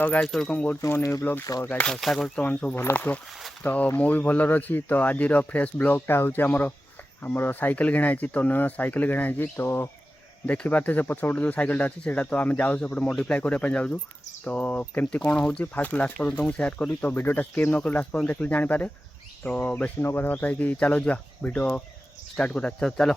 तो guys welcome करुँ मो न्यू ब्लॉग। तो गाइस आशा कर तुम सब भल थो। तो मु भी भल अच्छी। तो आज फ्रेश ब्लॉगटा हूँ आमर साइकेल किणाई। तो नुआ साइकेल किणाई। तो देखी पारे से पछपटे जो साइकेलटा अच्छी से तो आम जाऊँ से मॉडिफाई करने जाऊँ। तो केमती कौन हो फास्ट लास्ट पर्यटन तुमको सेयार करी। तो वीडियोटा स्किप न कर लास्ट पर्यटन देखिए जानीपे। तो बेसी न कथा कि चलो जा वीडियो स्टार्ट करा। चलो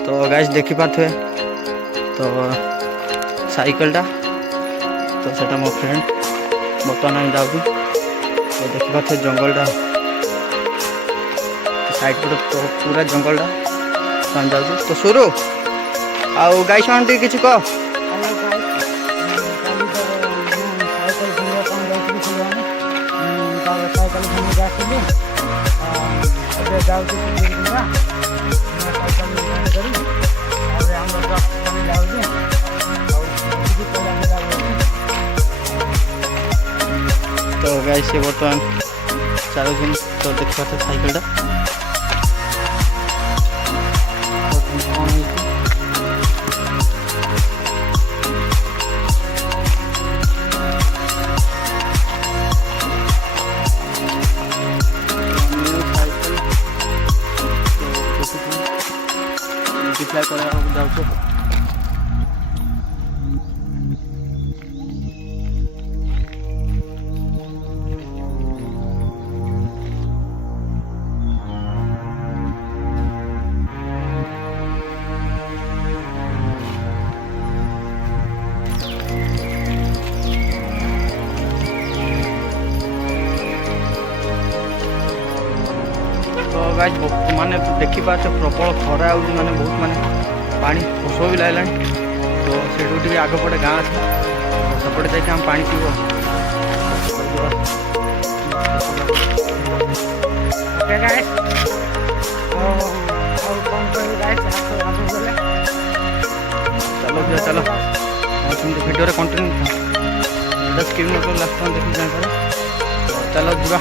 तो गाइस देखी पारे तो साइकेलटा तो सेटा मो फ्रेंड बर्तमान आम जाऊँ। तो देखी पारे जंगलटा साइड पर तो पूरा जंगलटा तो आम जाऊँ। तो शुरू आउ गाइस मान किसी कह तो गाइस ये बर्तमान चार दिन तो देखा साइकेलटा मल्टीप्लाई कर जाऊँ। तो गाइस माने देखी पारे प्रबल खरा हो माने बहुत माने पानी शोष भी लगे। तो से आगपटे गाँ अच्छे तो सेपटे जाके आम पानी पीब। चलो भैया चलो वीडियो कंटिन्यू स्किप न कर लास्ट टाइम देखी जाए। चलो जा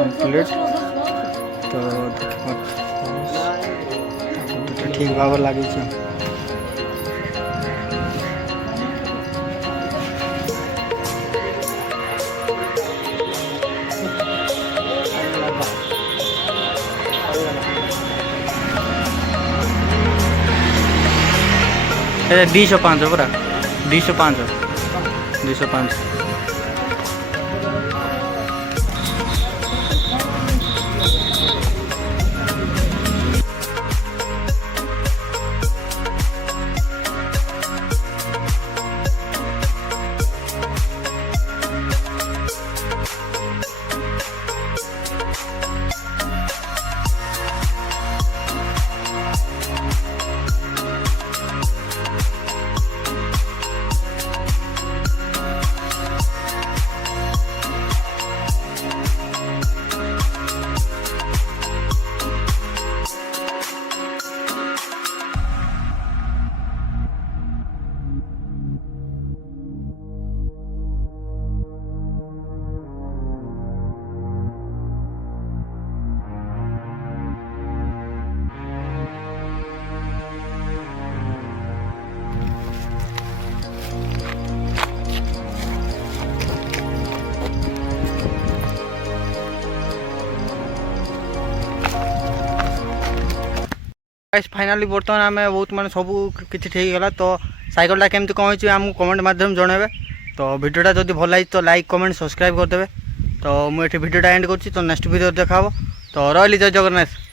कम्प्लीट तो ठीक भाव लगे ए 205 पूरा 205 205 फाइनाली बर्तमान आम बहुत माने सब किसी ठीक गला तो साइकेलटा केमती कौन हो आमको कमेंट माध्यम जनइबे तो वीडियोटा जब भल लगी तो लाइक कमेंट सब्सक्राइब करदे तो मुझे वीडियोटा एंड कर तो नेक्स्ट वीडियो देखा तो रही जय जगन्नाथ।